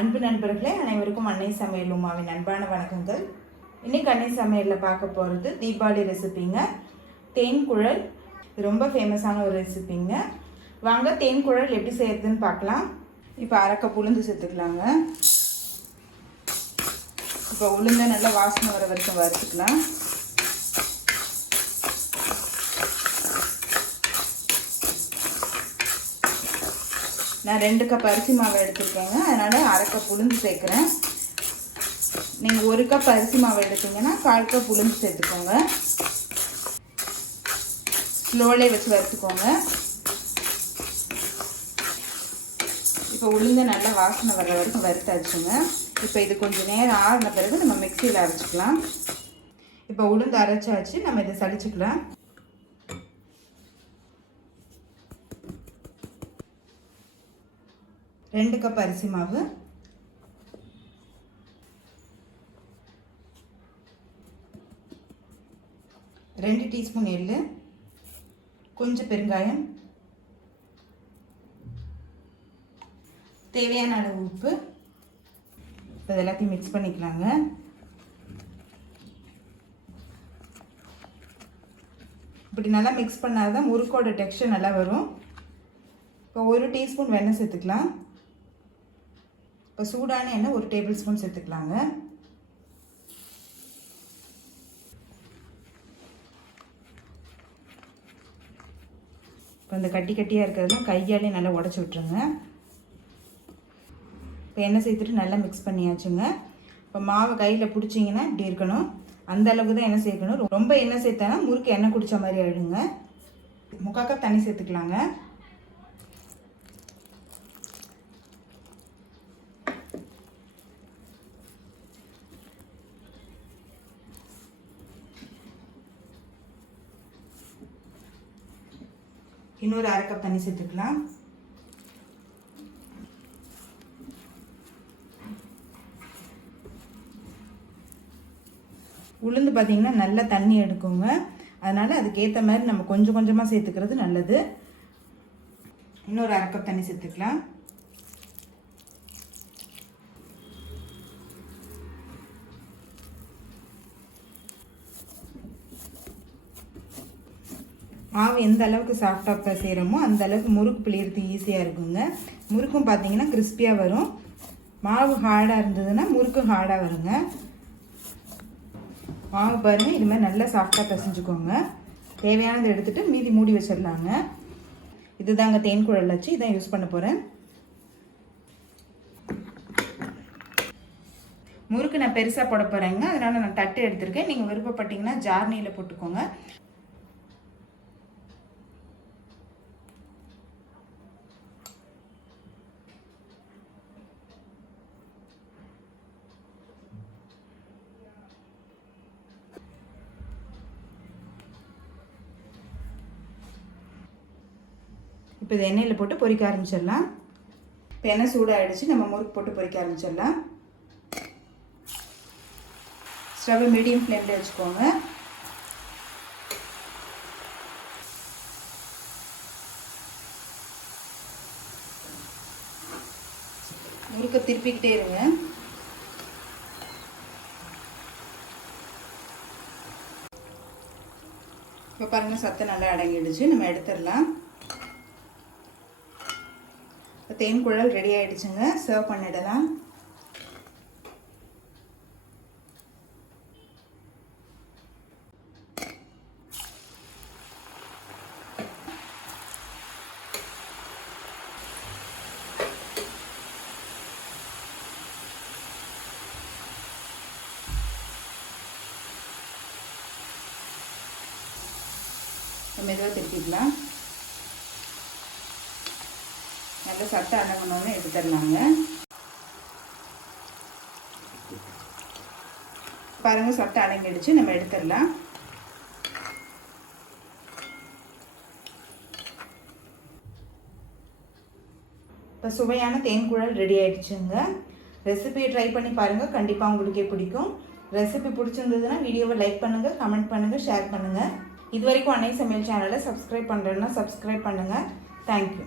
அன்பு நண்பர்களே அனைவருக்கும் அன்னை சமையல் உமாவின் அன்பான வணக்கங்கள். இன்னைக்கு அன்னை சமையலில் பார்க்க போகிறது தீபாவளி ரெசிபிங்க. தேன்குழல் ரொம்ப ஃபேமஸான ஒரு ரெசிபிங்க. வாங்க தேன்குழல் எப்படி செய்யறதுன்னு பார்க்கலாம். இப்போ அரை கப் உளுந்து சேர்த்துக்கலாங்க. இப்போ உளுந்தை நல்லா வாசனை வர வரைக்கும் வறுத்துக்கலாம். நான் 2 கப் அரிசி மாவு எடுத்துருக்கேங்க. அதனால் அரை கப் உளுந்து சேர்க்குறேன். நீங்கள் 1 கப் அரிசி மாவு எடுத்தீங்கன்னா 1/4 கப் உளுந்து சேர்த்துக்கோங்க. ஸ்லோலே வச்சு வறுத்துக்கோங்க. இப்போ உளுந்து நல்லா வாசனை வர வரைக்கும் வறுத்தாச்சுங்க. இப்போ இது கொஞ்சம் நேரம் ஆறின பிறகு நம்ம மிக்சியில் அரைச்சிக்கலாம். இப்போ உளுந்து அரைச்சாச்சு, நம்ம இதை சலிச்சுக்கலாம். 2 கப் அரிசி மாவு, 2 டீஸ்பூன் எள்ளு, கொஞ்சம் பெருங்காயம், தேவையான அளவு உப்பு. இப்போ எல்லாத்தையும் மிக்ஸ் பண்ணிக்கலாங்க. இப்படி நல்லா மிக்ஸ் பண்ணாதான் முறுக்கோட டெக்ஸ்சர் நல்லா வரும். இப்போ 1 டீஸ்பூன் வெண்ணெய் சேர்த்துக்கலாம். இப்போ சூடான எண்ணெய் 1 டேபிள் ஸ்பூன் சேர்த்துக்கலாங்க. இப்போ இந்த கட்டியாக இருக்கிறதெல்லாம் கையாலே நல்லா உடச்சி விட்டுருங்க. இப்போ எண்ணெய் சேர்த்துட்டு நல்லா மிக்ஸ் பண்ணியாச்சுங்க. இப்போ மாவை கையில் பிடிச்சிங்கன்னா இப்படி இருக்கணும். அந்த அளவுக்கு தான் எண்ணெய் சேர்க்கணும். ரொம்ப எண்ணெய் சேர்த்தனா முறுக்கு எண்ணெய் குடித்த மாதிரி ஆகிடுங்க. 3/4 கப் தண்ணி சேர்த்துக்கலாங்க. இன்னொரு 1/2 கப் தண்ணி சேர்த்துக்கலாம். உளுந்து பார்த்தீங்கன்னா நல்லா தண்ணி எடுக்குங்க. அதனால் அதுக்கேற்ற மாதிரி நம்ம கொஞ்சம் கொஞ்சமாக சேர்த்துக்கிறது நல்லது. இன்னொரு 1/2 கப் தண்ணி சேர்த்துக்கலாம். மாவு எந்த அளவுக்கு சாஃப்டாக செய்கிறோமோ அந்த அளவுக்கு முறுக்கு பிழியறது ஈஸியாக இருக்குங்க. முறுக்கும் பார்த்தீங்கன்னா கிறிஸ்பியாக வரும். மாவு ஹார்டாக இருந்ததுன்னா முறுக்கு ஹார்டாக வருங்க. மாவு பாருங்கள், இது மாதிரி நல்லா சாஃப்டாக பிசைஞ்சுக்கோங்க. தேவையானது எடுத்துகிட்டு மீதி மூடி வச்சிடலாங்க. இதுதாங்க தேன்குழல் வச்சு இதான் யூஸ் பண்ண போகிறேன். முறுக்கு நான் பெருசாக போட போகிறேங்க. அதனால் நான் தட்டு எடுத்திருக்கேன். நீங்கள் விருப்பப்பட்டீங்கன்னா ஜார்னியில் போட்டுக்கோங்க. இப்போ இது எண்ணெயில் போட்டு பொரிக்க ஆரம்பிச்சிடலாம். இப்போ எண்ணெய் சூடாகிடுச்சு, நம்ம முறுக்கு போட்டு பொரிக்க ஆரம்பிச்சிடலாம். ஸ்டவ் மீடியம் ஃப்ளேமில் வச்சுக்கோங்க. முறுக்கை திருப்பிக்கிட்டே இருங்க. இப்போ பாருங்கள், சத்தம் நல்லா அடங்கிடுச்சு. நம்ம எடுத்துடலாம். தேன்குழல் ரெடி ஆயிடுச்சுங்க. சர்வ் பண்ணிடலாம். மெதுவாக திருப்பிக்கலாம். நல்லா சட்டை அடங்கணும்னு எடுத்துடலாங்க. பாருங்கள், சட்டை அடங்கிடுச்சு. நம்ம எடுத்துடலாம். இப்போ சுவையான தேன்குழல் ரெடி ஆயிடுச்சுங்க. ரெசிபியை ட்ரை பண்ணி பாருங்கள், கண்டிப்பாக உங்களுக்கே பிடிக்கும். ரெசிபி பிடிச்சிருந்ததுன்னா வீடியோவை லைக் பண்ணுங்கள், கமெண்ட் பண்ணுங்கள், ஷேர் பண்ணுங்கள். இது வரைக்கும் அன்னை சமையல் சேனலை சப்ஸ்கிரைப் பண்ணுறேன்னா சப்ஸ்கிரைப் பண்ணுங்கள். தேங்க்யூ.